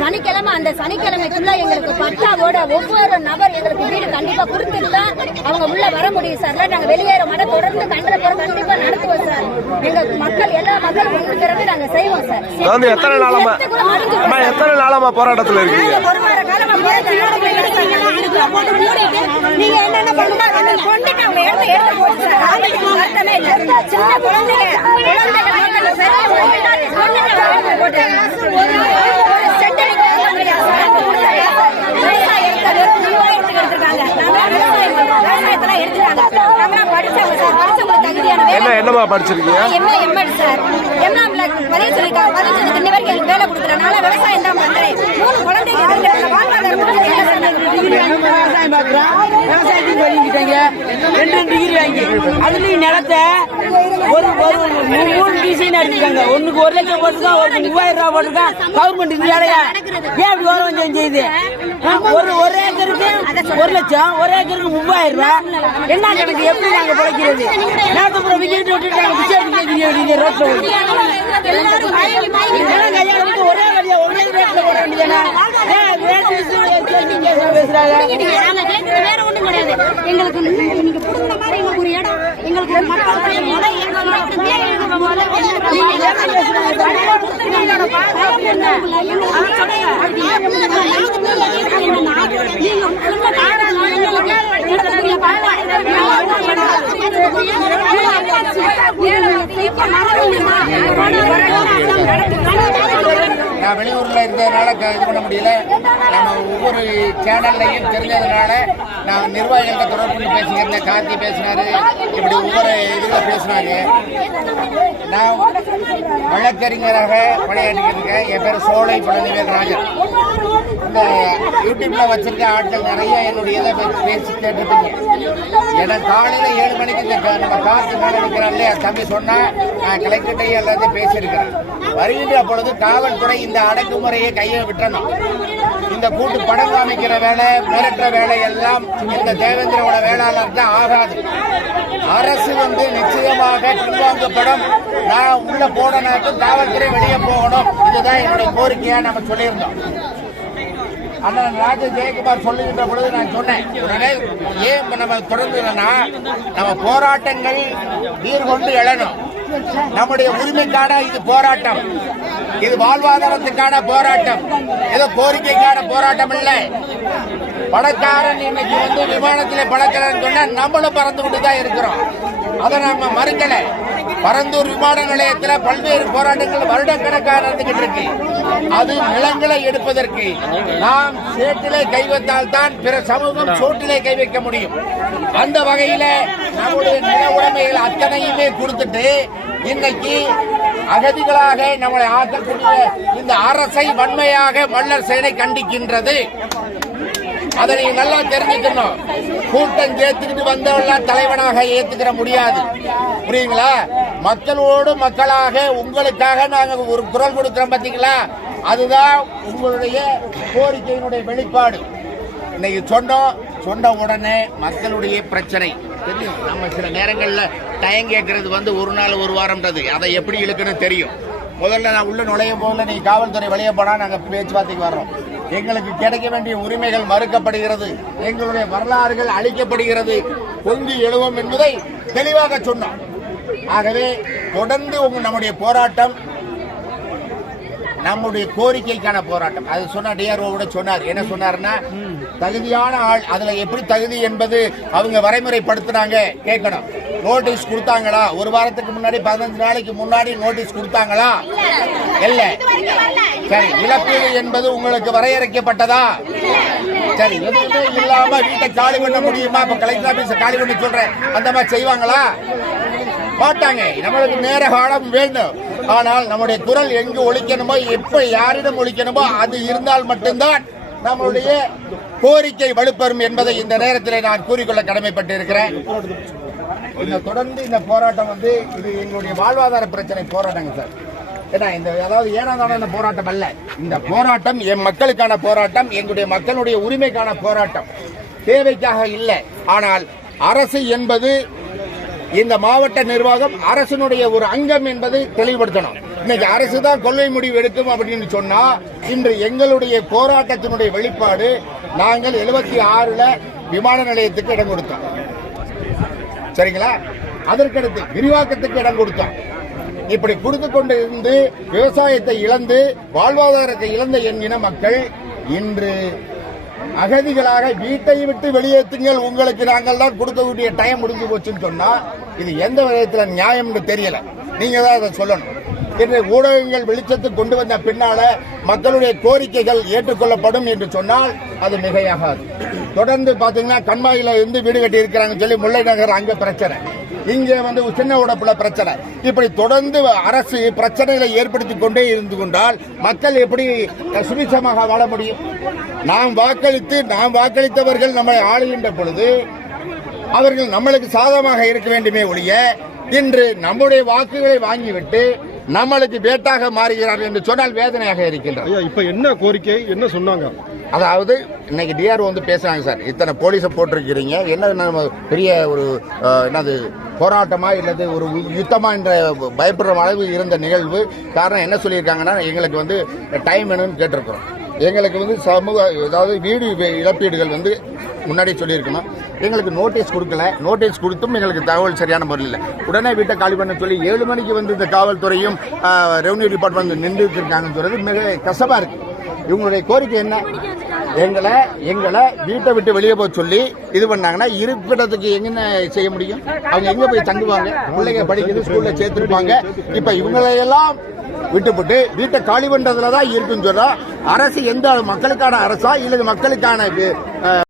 சனிக்கிழமை அந்த சனிக்கிழமைக்குள்ள எங்களுக்கு பட்டாவோட ஒவ்வொரு நபர் எங்களுக்கு வீடு கண்டிப்பா கொடுத்துட்டு தான் அவங்க உள்ள வர முடியும் சார். நாங்க வெளியேற மாட்டோம், தொடர்ந்து கண்டிப்பா நடத்துவோம் சார். எங்க மக்கள் எல்லா மக்களும் ஒன்று திறந்து நாங்க செய்வோம் சார். எத்தனை நாளாமா போராட்டத்தில் இருக்கீங்க? ஒரு வார காலமா நீங்க என்னென்ன பண்ணுங்க கொண்டுட்டு அவங்க எடுத்து போட்டு சார். அர்த்தமே இல்லை. சின்ன குழந்தைங்க என்னமா படிச்சிருக்கீங்க? வேலை கொடுக்குறதுனால விவசாயம் தான் பண்றேன். 3 குழந்தைங்க விவசாயம் பாக்குறோம். விவசாயத்துக்கு வெளியிட்டாங்க 2 டிகிரி வாங்கி அதுலயும் நிலத்தை ஒரு 3 டிசைன் அடிச்சிருக்காங்க. ஒண்ணுக்கு 1 லட்சம் போட்டுருக்கான், ஒரு 3000 ரூபாய் போட்டுருக்கான். கவர்மெண்ட் இது வேலையா ஏன் அப்படி கவர்மெண்ட் செய்யுது? ஒரு ஏக்கருக்கு 1 லட்சம், 1 ஏக்கருக்கு 3000 ரூபாய். என்ன கணக்கு? எப்படி நாங்க பிழைக்கிறது? நேரத்துப்புறம் விஜய் விட்டுட்டு நாங்க பிச்சை ரோட்ல ஒரே வழியா ஒரே ரேட்ல போட வேண்டியதானே? பேசுறாங்க. வேற ஒண்ணும் கிடையாது. எங்களுக்கு நீங்க புடுங்கின மாதிரி எங்களுக்கு ஒரு இடம் எங்களுக்கு நான் வெளியூர்ல இருந்ததுனால இது பண்ண முடியல. நம்ம ஒவ்வொரு சேனல்லையும் தெரிஞ்சதுனால நான் நிர்வாகிகள்கிட்ட தொடர்பு பண்ணி பேசிக்கிறேன். கார்த்தி பேசினாரு, இப்படி ஒவ்வொரு இதுல பேசினாங்க. நான் வழக்கறிஞராக பணியாற்றிட்டு இருக்கேன். என் பேர் சோலை பழனிவேல் ராஜன். இந்த யூடியூப்ல வச்சிருக்க ஆட்கள் நிறைய என்னுடைய இதை பேசி கேட்டிருப்பீங்க. எனக்கு காலையில 7 மணிக்கு நம்ம காசு மேல இருக்கிறான் இல்லையா தம்பி சொன்னா நான் கலெக்டர்கிட்ட எல்லாத்தையும் பேசியிருக்கிறேன். வருகின்ற பொழுது காவல்துறை இந்த அடக்குமுறையை கையை விட்டணும். இந்த கூட்டு படம் காமிக்கிற வேலை, மிரட்டுற வேலை எல்லாம் இந்த தேவேந்திரோட வேளாளர் தான் ஆகாது. அரசு நிச்சயமாக பின்வாங்கப்படும். நான் உள்ள போனனாக்கும் காவல்துறை வெளியே போகணும். இதுதான் என்னுடைய கோரிக்கையா நம்ம சொல்லியிருந்தோம். அண்ணன் ராஜ ஜெயக்குமார் சொல்லுகின்ற பொழுது நான் சொன்னேன், உடனே ஏன் நம்ம தொடர்ந்துனா நம்ம போராட்டங்கள் நீர் கொண்டு எழணும். நம்முடைய உரிமைக்கான இது போராட்டம், இது வாழ்வாதாரத்துக்கான போராட்டம், ஏதோ கோரிக்கைக்கான போராட்டம் இல்லை. பணக்காரன் இன்னைக்கு விமானத்திலே பறக்கிறன்னு சொன்னா நம்மளும் பறந்து கொண்டு தான் இருக்கிறோம். அதை நம்ம மறுக்கல. பரந்தூர் விமான நிலையத்தில் பல்வேறு போராட்டங்கள் வருடக்கணக்காக நடந்துகிட்டு இருக்கு. அது நிலங்களை எடுப்பதற்கு நாம் சேற்றிலே கை வைத்தால் தான் பிற சமூகம் சோட்டிலே கை வைக்க முடியும். அந்த வகையில நம்முடைய நில உடைமைகள் அத்தனையுமே கொடுத்துட்டு இன்னைக்கு அகதிகளாக நம்மளை ஆக்கக்கூடிய இந்த அரசை வன்மையாக மல்லர் சேனை கண்டிக்கின்றது. அதை நீங்க நல்லா தெரிஞ்சுக்கணும். கூட்டம் சேர்த்துக்கிட்டு வந்தவெல்லாம் தலைவனாக ஏத்துக்கிற முடியாது, புரியுங்களா? மக்களோடு மக்களாக உங்களுக்காக நாங்க ஒரு குரல் கொடுக்கிறோம், பாத்தீங்களா? அதுதான் உங்களுடைய கோரிக்கையினுடைய வெளிப்பாடு. இன்னைக்கு சொன்ன உடனே மக்களுடைய பிரச்சனை தெரியும். நம்ம சில நேரங்கள்ல டைம் கேட்கறது 1 நாள் 1 வாரம்ன்றது அதை எப்படி இழுக்குன்னு தெரியும். முதல்ல நான் உள்ள நுழைய போகல, நீங்க காவல்துறை வெளியே போனா நாங்க பேச்சுவார்த்தைக்கு வர்றோம். எங்களுக்கு கிடைக்க வேண்டிய உரிமைகள் மறுக்கப்படுகிறது, எங்களுடைய வரலாறுகள் அழிக்கப்படுகிறது, பொங்கி எழுவோம் என்பதை தெளிவாக சொன்னோம். ஆகவே தொடர்ந்து நம்முடைய போராட்டம் நம்முடைய கோரிக்கைக்கான போராட்டம். அது சொன்ன டிஆர்ஓ சொன்னார். என்ன சொன்னார்னா, தகுதியான ஆள், அதுல எப்படி தகுதி என்பது அவங்க வரைமுறைப்படுத்தினாங்க கேட்கணும். நோட்டீஸ் கொடுத்தாங்களா? 1 வாரத்துக்கு முன்னாடி 15 நாளைக்கு முன்னாடி நோட்டீஸ் கொடுத்தாங்களா? இல்ல. சரி, இழப்பீடு என்பது உங்களுக்கு வரையறுக்கப்பட்டதா? சரி, எதுவுமே இல்லாம வீட்டை காலி பண்ண முடியுமா? இப்ப கலெக்டர் ஆபீஸ் காலி பண்ணி சொல்றேன், அந்த மாதிரி செய்வாங்களா? மாட்டாங்க. நம்மளுக்கு நேர காலம் வேண்டும். ஆனால் நம்முடைய குரல் எங்கு ஒலிக்கணுமோ, எப்ப யாரிடம் ஒலிக்கணுமோ அது இருந்தால் மட்டும்தான் நம்மளுடைய கோரிக்கை வலுப்பெறும் என்பதை இந்த நேரத்தில் நான் கூறிக்கொள்ள கடமைப்பட்டு இருக்கிறேன். தொடர்ந்து இந்த போராட்டம் இது எங்களுடைய வாழ்வாதார பிரச்சனை போராட்டங்க சார். ஏன்னா அதாவது ஏனாதான போராட்டம் அல்ல. இந்த போராட்டம் என் மக்களுக்கான போராட்டம், எங்களுடைய மக்களுடைய உரிமைக்கான போராட்டம், தேவைக்காக இல்லை. ஆனால் அரசு என்பது, இந்த மாவட்ட நிர்வாகம் அரசினுடைய ஒரு அங்கம் என்பதை தெளிவுபடுத்தணும். இன்னைக்கு அரசு தான் கொள்கை முடிவு எடுக்கும் அப்படின்னு சொன்னா இன்று எங்களுடைய போராட்டத்தினுடைய வெளிப்பாடு நாங்கள் 76ல விமான நிலையத்துக்கு இடம் கொடுத்தோம். சரிங்களா? அதற்கடுத்து விரிவாக்கத்துக்கு இடம் கொடுத்தோம். இப்படி கொடுத்து கொண்டு இருந்து விவசாயத்தை இழந்து வாழ்வாதாரத்தை இழந்த என் இன மக்கள் இன்று அகதிகளாக வீட்டை விட்டு வெளியேற்றுங்கள், உங்களுக்கு நாங்கள் தான் கொடுக்கக்கூடிய டைம் முடிஞ்சு போச்சுன்னு சொன்னா இது எந்த விதத்துல நியாயம்னு தெரியல. நீங்க தான் அதை சொல்லணும். என்று ஊடகங்கள் வெளிச்சத்துக்கு கொண்டு வந்த பின்னால மக்களுடைய கோரிக்கைகள் ஏற்றுக்கொள்ளப்படும் என்று சொன்னால் அது மிகையாகாது. தொடர்ந்து பாத்தீங்கன்னா கண்மாயில இருந்து வீடு கட்டி இருக்கிறாங்கன்னு சொல்லி முல்லை நகர் அங்க பிரச்சனை, இங்கே வந்து சின்ன உடப்புல பிரச்சனை, இப்படி தொடர்ந்து அரசு பிரச்சனைகளை ஏற்படுத்தி கொண்டே இருந்து கொண்டால் மக்கள் எப்படி சுபிட்சமாக வாழ முடியும்? நாம் வாக்களித்தவர்கள் நம்மை ஆளுகின்ற பொழுது அவர்கள் நம்மளுக்கு சாதகமாக இருக்க வேண்டுமே ஒழிய இன்று நம்முடைய வாக்குகளை வாங்கிவிட்டு நம்மளுக்கு வேட்டாக மாறுகிறார்கள் என்று சொன்னால் வேதனையாக இருக்கின்றது. இப்ப என்ன கோரிக்கை, என்ன சொன்னாங்க? அதாவது இன்னைக்கு டிஆர் வந்து பேசுறாங்க, சார் இத்தனை போலீஸை போட்டிருக்கிறீங்க, என்ன பெரிய ஒரு என்னது போராட்டமா இல்லது ஒரு யுத்தமா என்ற பயப்படுற அளவு இருந்த நிகழ்வு. காரணம் என்ன சொல்லியிருக்காங்கன்னா எங்களுக்கு வந்து டைம் வேணும்னு கேட்டிருக்கிறோம். எங்களுக்கு வந்து சமூக அதாவது வீடு இழப்பீடுகள் வந்து முன்னாடி சொல்லியிருக்கணும். எங்களுக்கு நோட்டீஸ் கொடுக்கல, நோட்டீஸ் கொடுத்தும் எங்களுக்கு தகவல் சரியான முறையில் இல்லை. உடனே வீட்டை காலி பண்ண சொல்லி 7 மணிக்கு வந்து இந்த காவல்துறையும் ரெவன்யூ டிபார்ட்மெண்ட் நின்று இருக்காங்கன்னு சொல்றது மிக கஷ்டமா இருக்கு. இவங்களுடைய கோரிக்கை என்ன? எங்களை வீட்டை விட்டு வெளியே போக சொல்லி இது பண்ணாங்கன்னா இருப்பிடத்துக்கு எங்க செய்ய முடியும்? அவங்க எங்க போய் தங்குவாங்க? பிள்ளைங்க படிக்கிறது ஸ்கூல்ல சேர்த்துருப்பாங்க. இப்ப இவங்களையெல்லாம் விட்டுப்பட்டு வீட்டை காலி பண்றதுலதான் இருக்குன்னு சொல்றோம். அரசு எந்த மக்களுக்கான அரசா இல்லது மக்களுக்கான